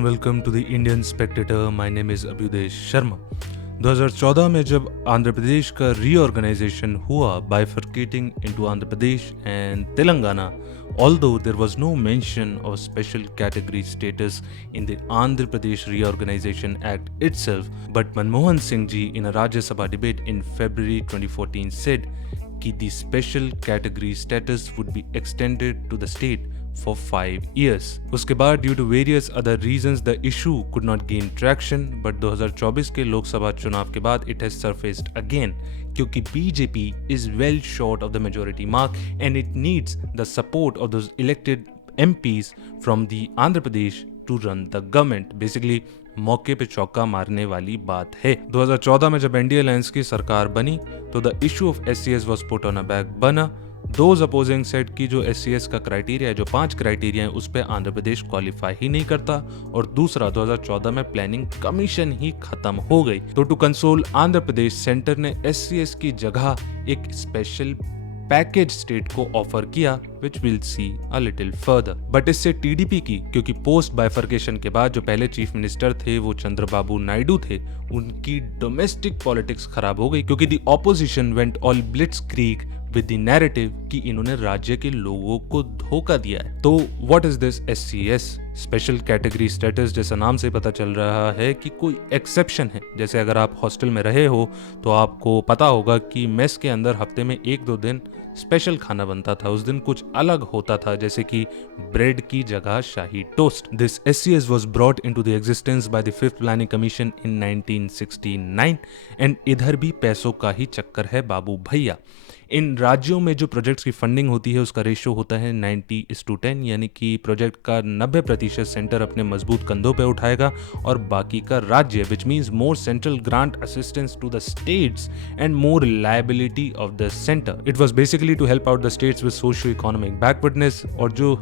and welcome to the Indian Spectator. My name is Abhyudesh Sharma. 2014 में जब आंध्र प्रदेश का reorganisation हुआ, bifurcating into Andhra Pradesh and Telangana, although there was no mention of special category status in the Andhra Pradesh Reorganization Act itself, but Manmohan Singh ji in a Rajya Sabha debate in February 2014 said कि the special category status would be extended to the state for 5 years. उसके बाद due to various other reasons the issue could not gain traction, but 2024 के लोकसभा चुनाव के बाद it has surfaced again क्योंकि BJP is well short of the majority mark and it needs the support of those elected MPs from the Andhra Pradesh to run the government. Basically मौके पे चौका मारने वाली बात है। 2014 में जब एनडीए अलायंस की सरकार बनी तो the issue of SCS was put on a back burner. Those opposing set की जो SCS का क्राइटेरिया है, जो 5 क्राइटेरिया है, उस पे आंध्र प्रदेश क्वालिफाई ही नहीं करता। और दूसरा 2014 में प्लानिंग कमीशन ही खत्म हो गई। तो to console Andhra Pradesh, centre ने SCS की जगह एक स्पेशल पैकेज स्टेट को ऑफर किया, which will see a little further. But इससे टीडीपी की, क्योंकि पोस्ट बाइफर्केशन के बाद जो पहले चीफ मिनिस्टर थे वो चंद्रबाबू नायडू थे, उनकी डोमेस्टिक पॉलिटिक्स खराब हो गई क्योंकि the opposition went all ब्लिट्जक्रीग with the narrative कि इन्होंने राज्य के लोगों को धोखा दिया है। तो what is this SCS special category status? जैसा नाम से पता चल रहा है कि कोई एक्सेप्शन है। जैसे अगर आप हॉस्टल में रहे हो तो आपको पता होगा कि मेस के अंदर हफ्ते में 1-2 दिन स्पेशल खाना बनता था, उस दिन कुछ अलग होता था, जैसे कि ब्रेड की जगह शाही toast. This SCS was brought into the existence by the 5th planning commission in 1969 and इधर भी पैसों का ही चक्कर है बाबू भैया। इन राज्यों में जो प्रोजेक्ट्स की फंडिंग होती है उसका रेशियो होता है 90:10, यानी कि प्रोजेक्ट का 90% सेंटर अपने मजबूत कंधों पे उठाएगा और बाकी का राज्य, which means more central grant assistance to the states and more liability of the centre. It was basically to help out the states with socio economic backwardness और जो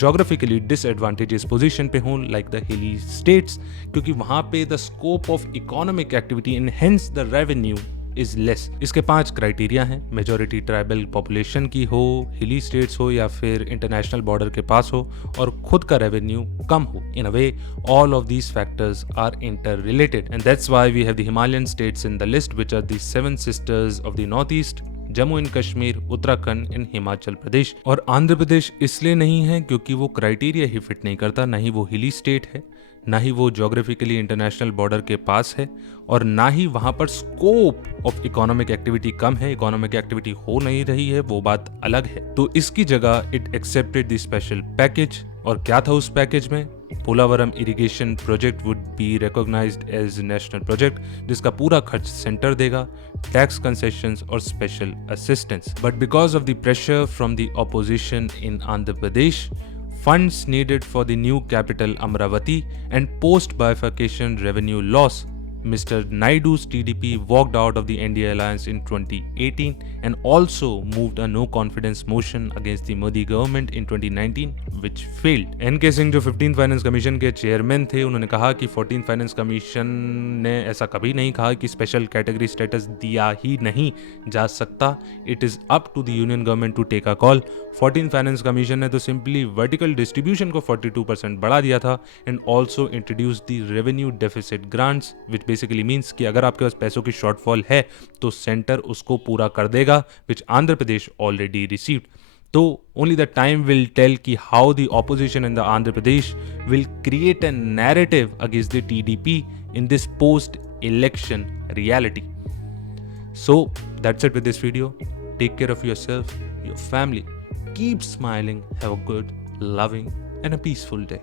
जोग्राफिकली डिसएडवांटेजेस पोजीशन पे हों, लाइक द हिली स्टेट्स, क्योंकि वहां पे the scope of economic activity and hence the revenue is less. इसके 5 criteria हैं। Majority tribal population की हो, हिली स्टेट्स हो या फिर इंटरनेशनल बॉर्डर के पास हो और खुद का रेवेन्यू कम हो। In a way all of these factors are inter related and that's why we have the Himalayan states in the list which are the 7 sisters of the north east, Jammu and Kashmir, Uttarakhand and Himachal Pradesh. और आंध्र प्रदेश इसलिए नहीं है क्योंकि वो criteria ही fit नहीं करता, ना ही वो हिली स्टेट है, ना ही वो जोग्राफिकली इंटरनेशनल बॉर्डर के पास है और ना ही वहां पर स्कोप ऑफ इकोनॉमिक एक्टिविटी कम है। इकोनॉमिक एक्टिविटी हो नहीं रही है, वो बात अलग है। तो इसकी जगह it accepted the special package. और क्या था उस पैकेज में? Polavaram irrigation project would be recognized as national project, जिसका पूरा खर्च सेंटर देगा, टैक्स कंसेशंस और special assistance. But because of the pressure from the opposition in Andhra Pradesh, funds needed for the new capital Amravati and post-bifurcation revenue loss, Mr. Naidu's TDP walked out of the NDA alliance in 2018 and also moved a no confidence motion against the Modi government in 2019 which failed. NK Singh जो 15th finance commission के chairman थे, उन्होंने कहा कि 14th finance commission ने ऐसा कभी नहीं कहा कि स्पेशल कैटेगरी स्टेटस दिया ही नहीं जा सकता। It is up to the union government to take a call. 14th finance commission ने तो सिंपली वर्टिकल डिस्ट्रीब्यूशन को 42% बढ़ा दिया था and also introduce the revenue deficit grants, which basically means कि अगर आपके पास पैसों की शॉर्टफॉल है तो सेंटर उसको पूरा कर देगा, which Andhra Pradesh already received. तो only the time will tell कि how the opposition in the Andhra Pradesh will create a narrative against the TDP in this post election reality. So that's it with this video. Take care of yourself, your family. Keep smiling. Have a good, loving, and a peaceful day.